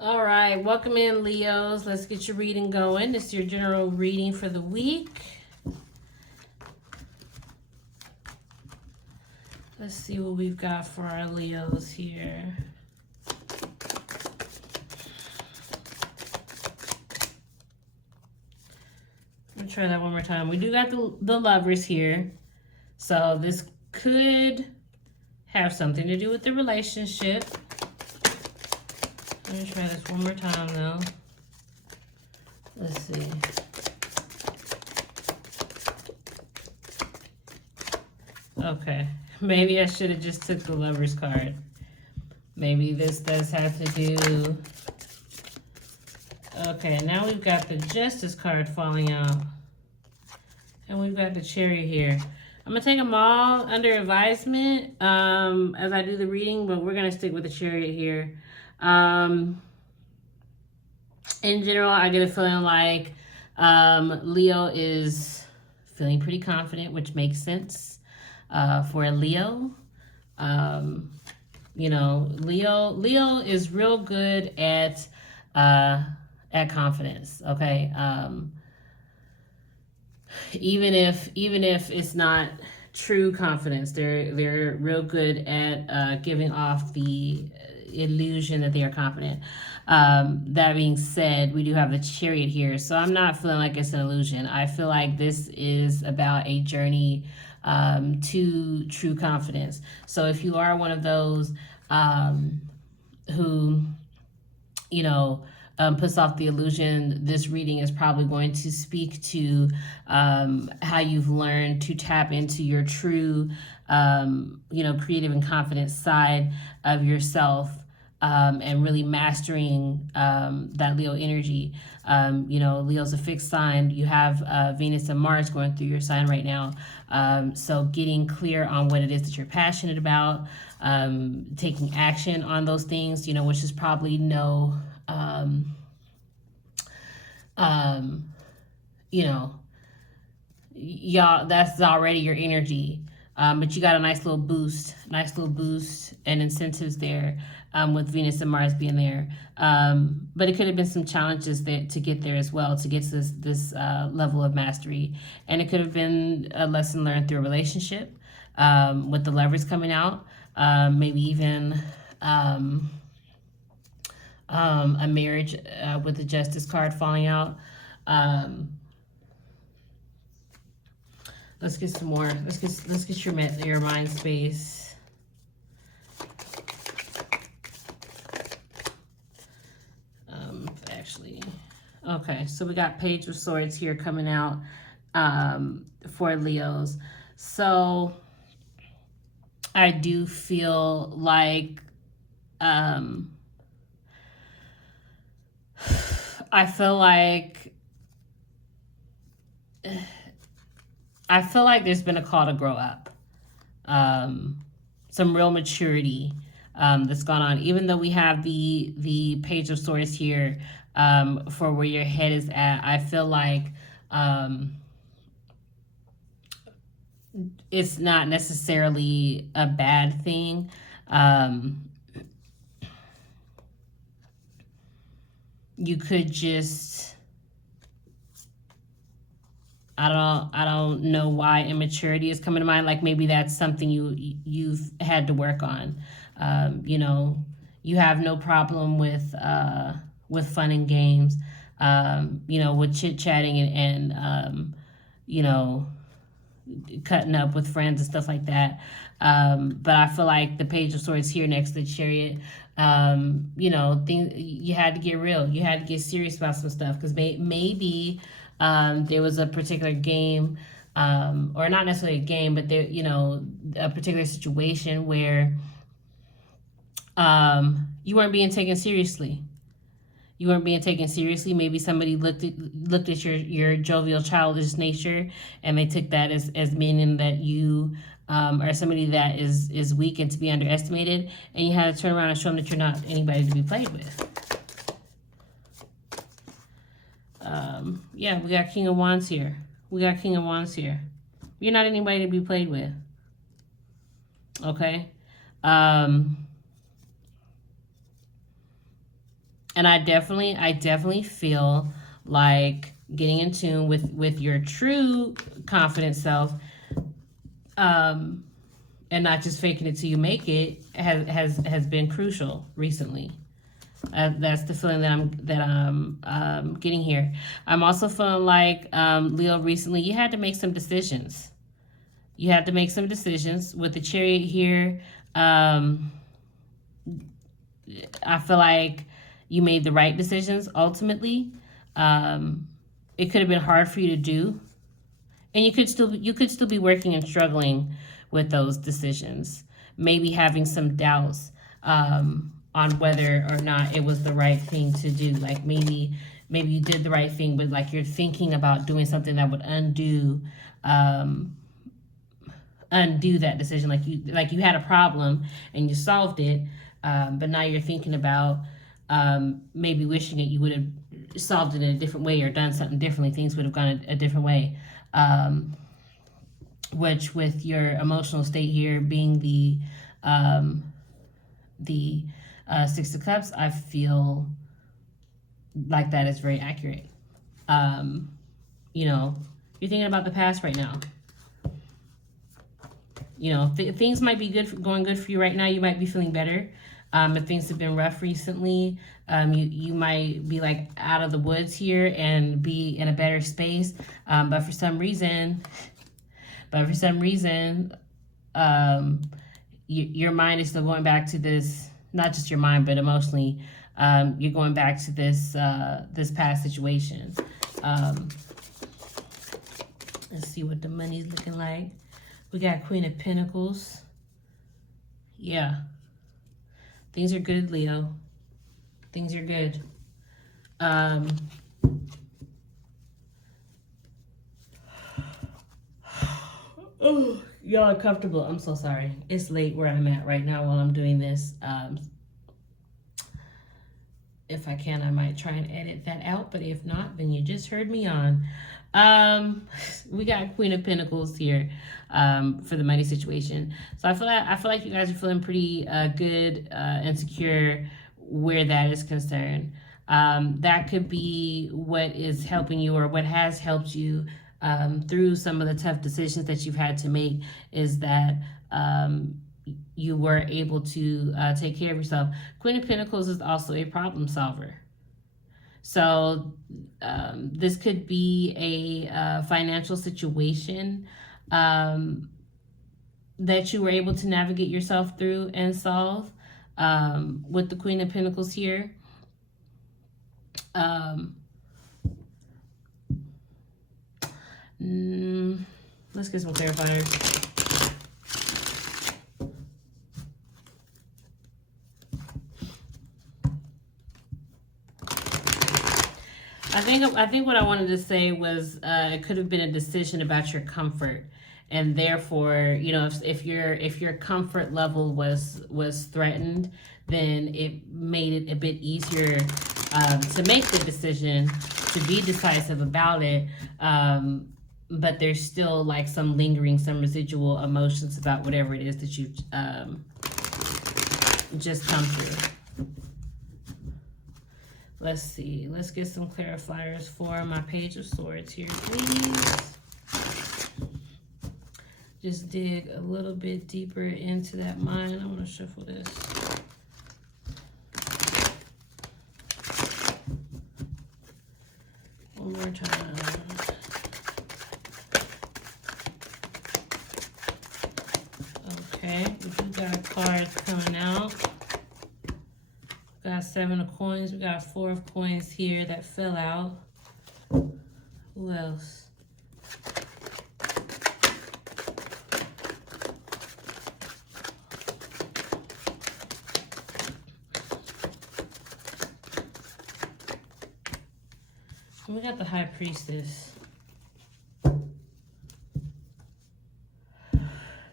All right, welcome in, Leos. Let's get your reading going. This is your general reading for the week. Let's see what we've got for our Leos here. Let me try that one more time. We do got the lovers here. So this could have something to do with the relationship. Let me try this one more time, though. Let's see. Okay. Maybe I should have just took the Lovers card. Maybe this does have to do... Okay, now we've got the Justice card falling out. And we've got the Chariot here. I'm going to take them all under advisement as I do the reading, but we're going to stick with the Chariot here. In general, I get a feeling like Leo is feeling pretty confident, which makes sense for a Leo. Leo is real good at confidence. Okay, even if it's not true confidence, they're real good at giving off the illusion that they are confident. That being said, we do have the Chariot here, so I'm not feeling like it's an illusion. I feel like this is about a journey to true confidence. So if you are one of those who, puts off the illusion, this reading is probably going to speak to how you've learned to tap into your true, creative and confident side of yourself, and really mastering that Leo energy. Leo's a fixed sign. You have Venus and Mars going through your sign right now. So getting clear on what it is that you're passionate about, taking action on those things, which is probably y'all, that's already your energy. But you got a nice little boost and incentives there with Venus and Mars being there. But it could have been some challenges to get there as well, to get to this level of mastery. And it could have been a lesson learned through a relationship with the Lovers coming out. Maybe even a marriage with the Justice card falling out. Let's get some more. Let's get your mind space. Okay. So we got Page of Swords here coming out for Leos. So I do feel like I feel like there's been a call to grow up. Some real maturity that's gone on. Even though we have the Page of Swords here for where your head is at, I feel like it's not necessarily a bad thing. You could just... I don't know why immaturity is coming to mind. Like maybe that's something you've had to work on. You have no problem with fun and games, with chit chatting and cutting up with friends and stuff like that. But I feel like the Page of Swords here next to the Chariot, you had to get real. You had to get serious about some stuff because maybe there was a particular game, or not necessarily a game, but there, a particular situation where you weren't being taken seriously. Maybe somebody looked at your jovial, childish nature, and they took that as meaning that you are somebody that is weak and to be underestimated, and you had to turn around and show them that you're not anybody to be played with. Yeah, we got King of Wands here. You're not anybody to be played with. Okay? And I definitely feel like getting in tune with your true confident self, and not just faking it till you make it, has been crucial recently. That's the feeling that I'm getting here. I'm also feeling like, Leo, recently you had to make some decisions. You had to make some decisions with the Chariot here. I feel like you made the right decisions ultimately. It could have been hard for you to do, and you could still be working and struggling with those decisions. Maybe having some doubts, on whether or not it was the right thing to do. Like maybe you did the right thing, but like you're thinking about doing something that would undo that decision. Like you had a problem and you solved it, but now you're thinking about, maybe wishing that you would have solved it in a different way or done something differently. Things would have gone a different way. Which, with your emotional state here being the Six of Cups, I feel like that is very accurate. You're thinking about the past right now. Things might be going good for you right now. You might be feeling better. If things have been rough recently, you might be like out of the woods here and be in a better space. But for some reason, your mind is still going back to this. Not just your mind, but emotionally, you're going back to this past situation. Let's see what the money's looking like. We got Queen of Pentacles. Yeah. Things are good, Leo. Things are good. Oh, y'all are comfortable. I'm so sorry. It's late where I'm at right now while I'm doing this. If I can, I might try and edit that out, but if not, then you just heard me on. We got Queen of Pentacles here, for the money situation. So I feel like you guys are feeling pretty good and secure where that is concerned. That could be what is helping you, or what has helped you through some of the tough decisions that you've had to make, is that you were able to take care of yourself. Queen of Pentacles is also a problem solver. So this could be a financial situation that you were able to navigate yourself through and solve, with the Queen of Pentacles here. Let's get some clarifiers. I think what I wanted to say was, it could have been a decision about your comfort, and therefore, if your comfort level was threatened, then it made it a bit easier to make the decision, to be decisive about it. But there's still like some residual emotions about whatever it is that you've just come through. Let's see. Let's get some clarifiers for my Page of Swords here, please. Just dig a little bit deeper into that mind. I want to shuffle this. One more time. Okay, we do got cards coming out. Got 7 of coins. We got 4 of coins here that fell out. Who else? We got the High Priestess. And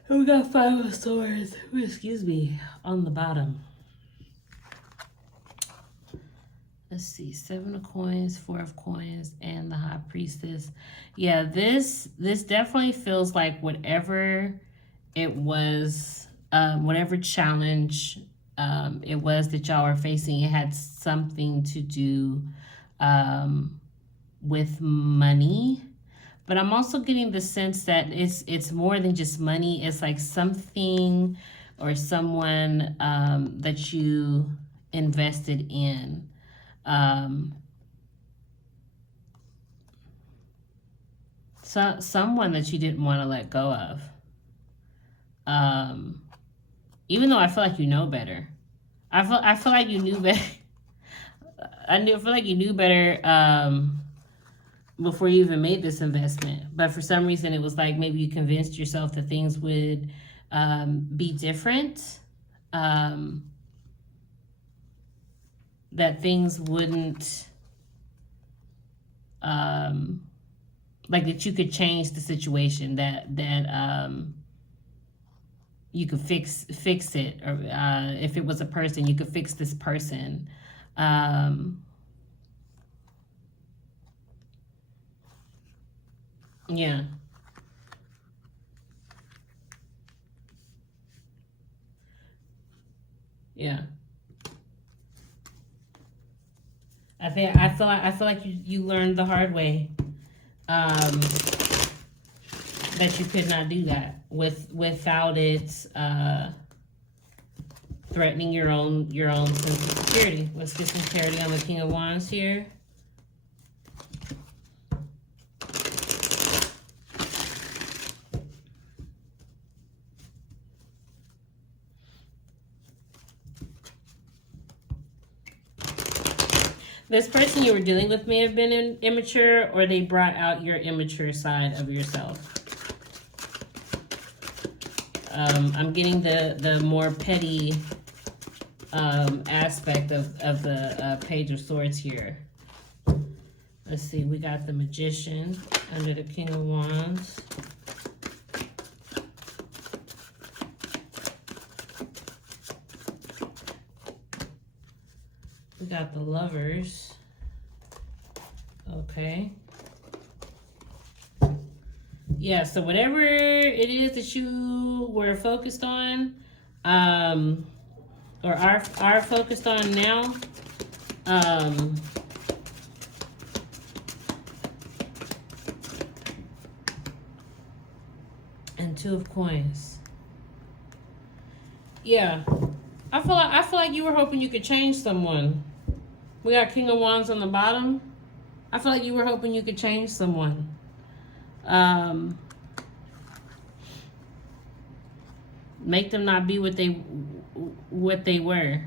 we got 5 of Swords. Excuse me, on the bottom. Let's see, 7 of coins, 4 of coins, and the High Priestess. Yeah, this definitely feels like whatever it was, whatever challenge it was that y'all were facing. It had something to do with money, but I'm also getting the sense that it's more than just money. It's like something or someone that you invested in. Someone that you didn't want to let go of. Even though I feel like you know better. I feel like you knew better. feel like you knew better before you even made this investment. But for some reason, it was like maybe you convinced yourself that things would be different. That things wouldn't, like that you could change the situation, that you could fix it, or if it was a person, you could fix this person. Yeah. Yeah. I feel like you learned the hard way that you could not do that without it threatening your own sense of security. Let's get some clarity on the King of Wands here. This person you were dealing with may have been immature, or they brought out your immature side of yourself. I'm getting the more petty aspect of the Page of Swords here. Let's see, we got the Magician under the King of Wands. We got the Lovers. Okay. Yeah, so whatever it is that you were focused on, or are focused on now, and Two of Coins. Yeah, I feel like you were hoping you could change someone. We got King of Wands on the bottom. I feel like you were hoping you could change someone. Make them not be what they were.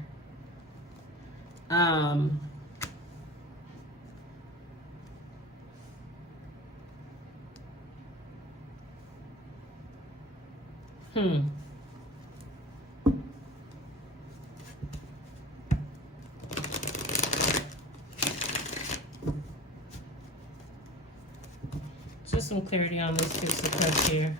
Just some clarity on this Six of Cups here.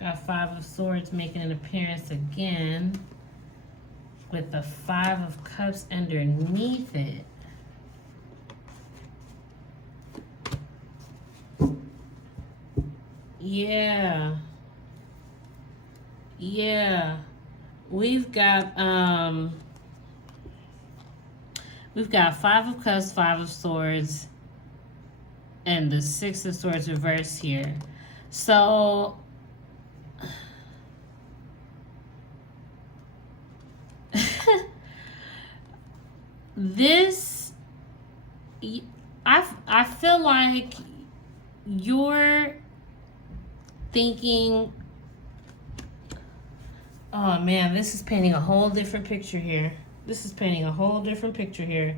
Got Five of Swords making an appearance again with the Five of Cups underneath it. Yeah. Yeah. We've got Five of Cups, Five of Swords, and the Six of Swords reversed here. So this, I feel like you're thinking, oh man, this is painting a whole different picture here. This is painting a whole different picture here.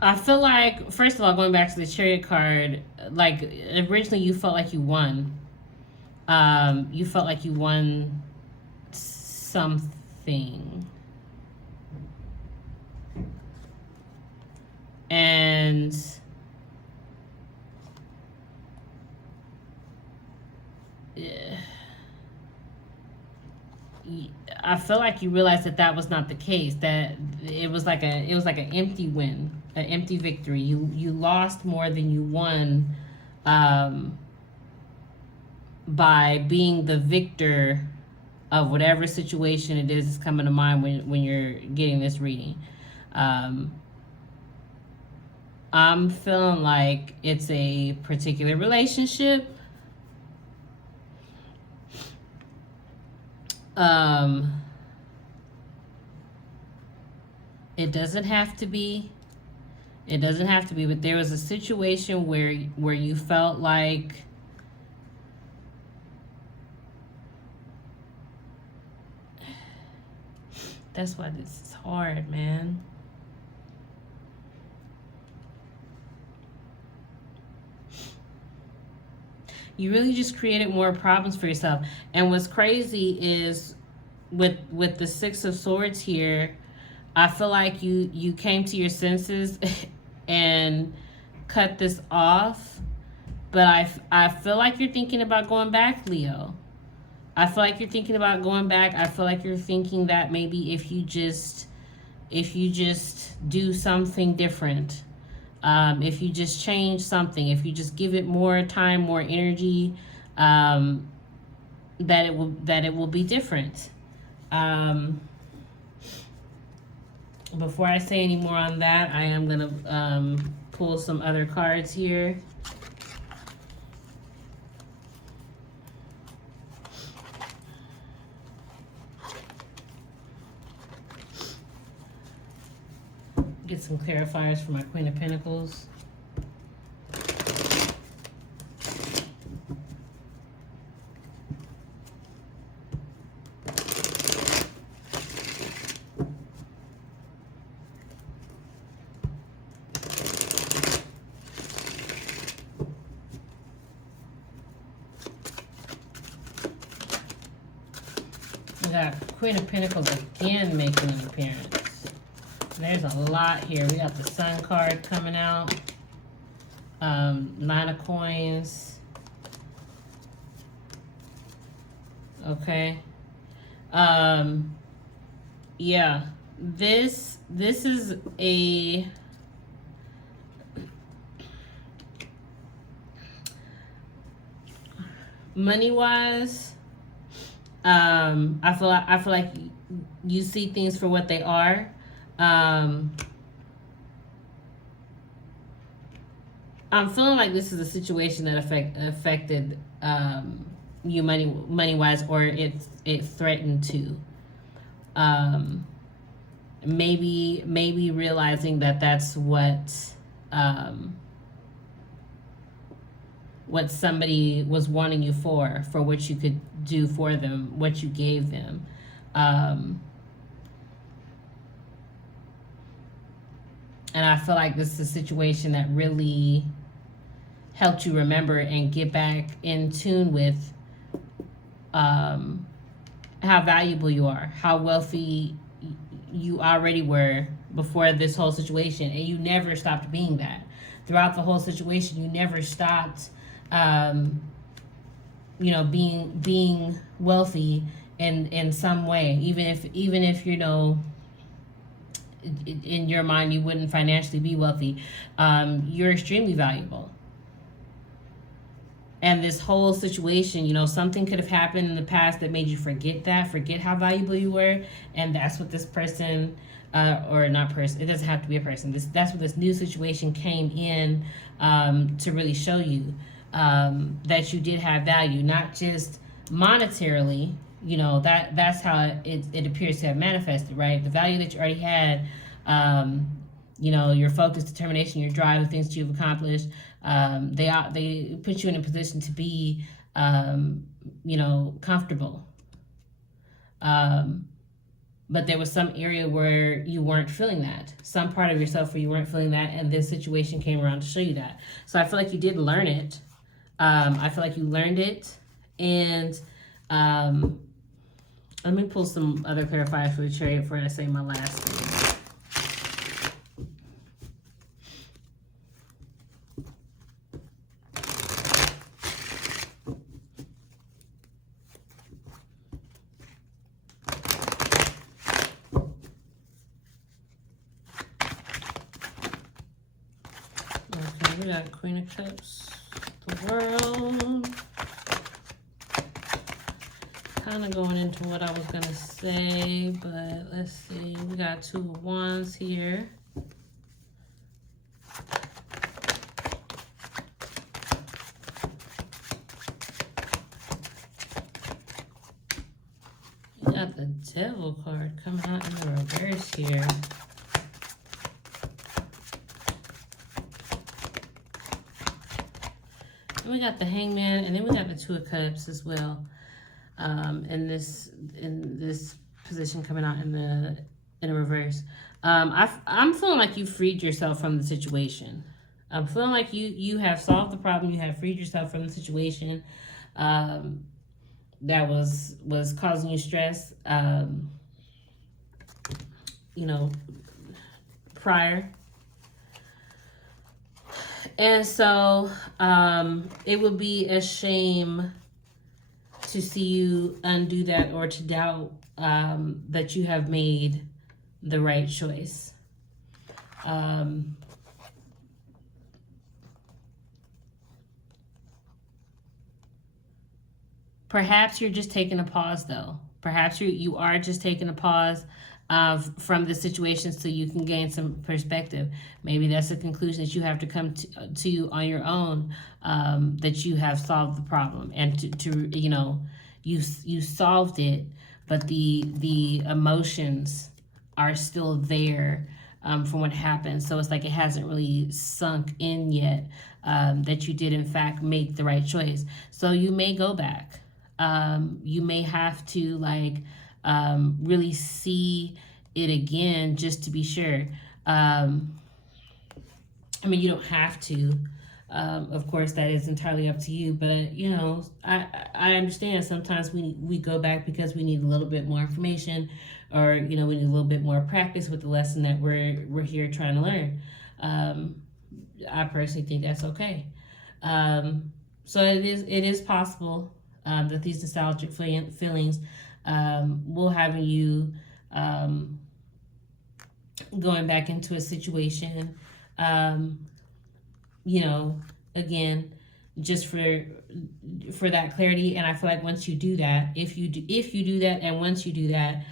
I feel like, first of all, going back to the Chariot card, like originally you felt like you won. You felt like you won something. And I feel like you realized that that was not the case. That it was like an empty win, an empty victory. You lost more than you won, um, by being the victor of whatever situation it is that's coming to mind when you're getting this reading. I'm feeling like it's a particular relationship. It doesn't have to be. It doesn't have to be, but there was a situation where you felt like that's why this is hard, man. You really just created more problems for yourself. And what's crazy is with the Six of Swords here, I feel like you came to your senses and cut this off. But I feel like you're thinking about going back, Leo. I feel like you're thinking about going back. I feel like you're thinking that maybe if you just do something different, if you just change something, if you just give it more time, more energy, that it will be different. Before I say any more on that, I am gonna pull some other cards here. Get some clarifiers for my Queen of Pentacles. We got Queen of Pentacles again making an appearance. There's a lot here. We got the Sun card coming out. Nine of Coins. Okay. Yeah. This is a money-wise. I feel like you see things for what they are. I'm feeling like this is a situation that affected you money wise, or it threatened to. Maybe realizing that that's what somebody was wanting you for what you could do for them, what you gave them. And I feel like this is a situation that really helped you remember and get back in tune with how valuable you are, how wealthy you already were before this whole situation. And you never stopped being that. Throughout the whole situation, you never stopped, being wealthy in some way. Even if in your mind you wouldn't financially be wealthy, you're extremely valuable. And this whole situation, something could have happened in the past that made you forget how valuable you were. And that's what this person, or not person, it doesn't have to be a person. That's what this new situation came in to really show you, that you did have value, not just monetarily. That's how it appears to have manifested, right? The value that you already had, your focus, determination, your drive, the things that you've accomplished, they put you in a position to be, comfortable. But there was some area where you weren't feeling that, some part of yourself where you weren't feeling that, and this situation came around to show you that. So I feel like you did learn it. I feel like you learned it, and let me pull some other clarifiers for the Chariot before I say my last thing. got Queen of Cups, the World. Kind of going into what I was going to say, but let's see. We got Two of Wands here. We got the Devil card coming out in the reverse here. And we got the Hangman, and then we got the Two of Cups as well. In this position coming out in the reverse. I'm feeling like you freed yourself from the situation. I'm feeling like you have solved the problem. You have freed yourself from the situation that was causing you stress. You know, prior. And so it would be a shame to see you undo that or to doubt that you have made the right choice. Perhaps you're just taking a pause, though. Perhaps you are just taking a pause from the situation so you can gain some perspective. Maybe that's a conclusion that you have to come to on your own, that you have solved the problem and to you know, you solved it, but the emotions are still there from what happened. So it's like it hasn't really sunk in yet that you did in fact make the right choice. So you may go back. You may have to really see it again just to be sure. I mean, you don't have to. Of course, that is entirely up to you. But you know, I understand sometimes we go back because we need a little bit more information, or you know, we need a little bit more practice with the lesson that we're here trying to learn. I personally think that's okay. So it is possible that these nostalgic feelings will have you going back into a situation, you know, again, just for that clarity. And I feel like once you do that, if you do that, and once you do that,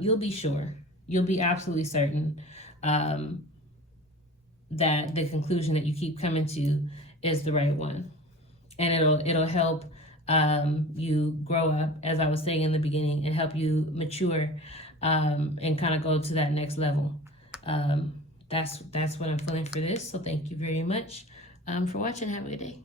you'll be sure, you'll be absolutely certain that the conclusion that you keep coming to is the right one, and it'll help you grow up, as I was saying in the beginning, and help you mature and kind of go to that next level. That's what I'm feeling for this. So thank you very much for watching. Have a good day.